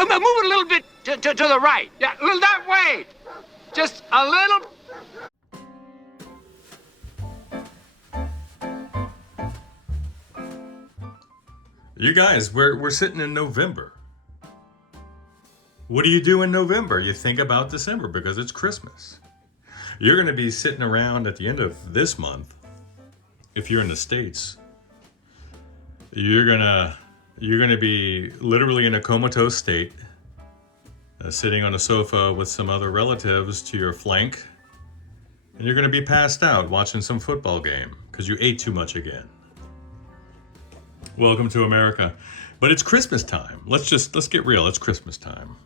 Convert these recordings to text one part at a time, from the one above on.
Move it a little bit to the right. Yeah, a little that way. Just a little. You guys, we're sitting in November. What do you do in November? You think about December because it's Christmas. You're going to be sitting around at the end of this month. If you're in the States, you're gonna be literally in a comatose state, sitting on a sofa with some other relatives to your flank, and you're gonna be passed out watching some football game because you ate too much again. Welcome to America. But it's Christmas time. Let's get real. It's Christmas time.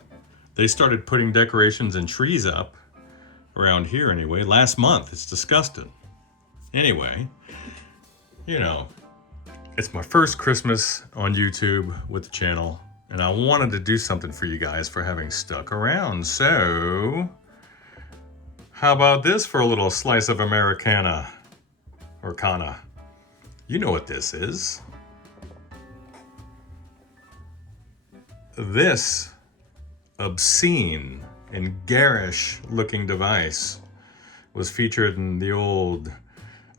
They started putting decorations and trees up around here anyway. Last month. It's disgusting. Anyway, you know, it's my first Christmas on YouTube with the channel, and I wanted to do something for you guys for having stuck around. So, how about this for a little slice of Americana or Kana? You know what this is. This obscene and garish looking device was featured in the old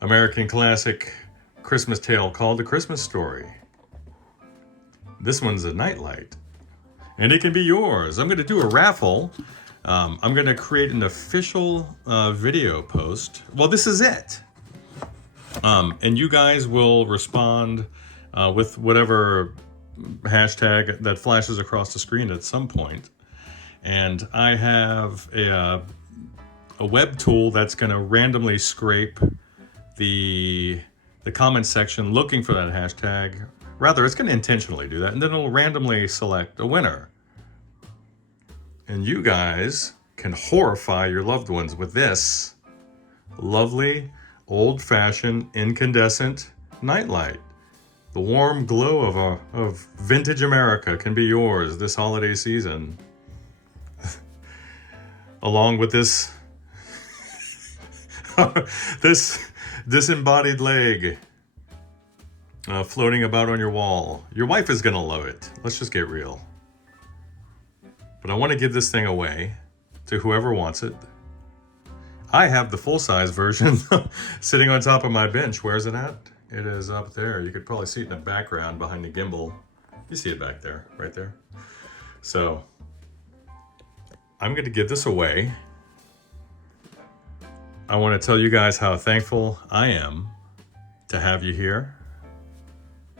American classic Christmas tale called The Christmas Story. This one's a Nightlight, and it can be yours. I'm going to do a raffle. I'm going to create an official video post. Well, this is it. And you guys will respond with whatever hashtag that flashes across the screen at some point. And I have a web tool that's going to randomly scrape the comment section looking for that hashtag. Rather, it's going to intentionally do that, and then it'll randomly select a winner. And you guys can horrify your loved ones with this lovely, old-fashioned, incandescent nightlight. The warm glow of vintage America can be yours this holiday season. Along with this this disembodied leg floating about on your wall. Your wife is gonna love it. Let's just get real. But I want to give this thing away to whoever wants it. I have the full-size version sitting on top of my bench. Where's it at? It is up there. You could probably see it in the background behind the gimbal. You see it back there, right there. So I'm going to give this away. I want to tell you guys how thankful I am to have you here.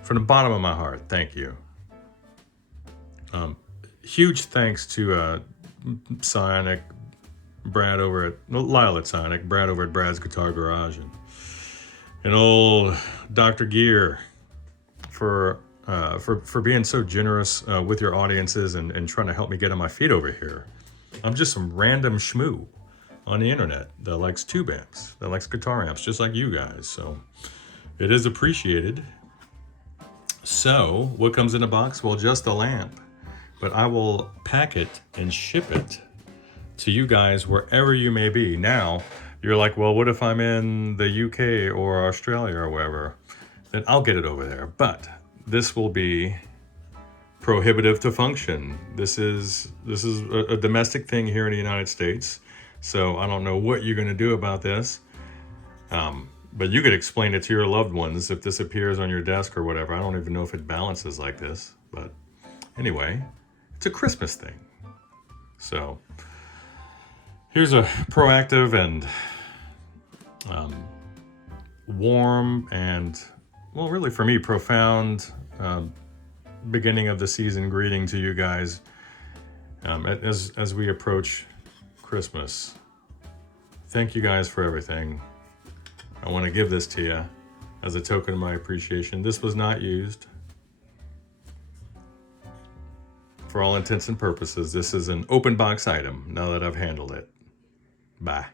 From the bottom of my heart, thank you. Huge thanks to Psionic, Brad over at Lyle at Psionic, Brad over at Brad's Guitar Garage, and old Dr. Gear for being so generous with your audiences and trying to help me get on my feet over here. I'm just some random schmoo on the internet that likes tube amps, that likes guitar amps, just like you guys. So it is appreciated. So what comes in a box? Well, just a lamp. But I will pack it and ship it to you guys wherever you may be. Now, you're like, well, what if I'm in the UK or Australia or wherever? Then I'll get it over there. But this will be prohibitive to function. This is a domestic thing here in the United States. So I don't know what you're going to do about this. But you could explain it to your loved ones if this appears on your desk or whatever. I don't even know if it balances like this. But anyway, it's a Christmas thing. So here's a proactive and warm and, well, really for me, profound beginning of the season greeting to you guys as we approach Christmas. Thank you guys for everything. I want to give this to you as a token of my appreciation. This was not used. For all intents and purposes, this is an open box item now that I've handled it. Bye.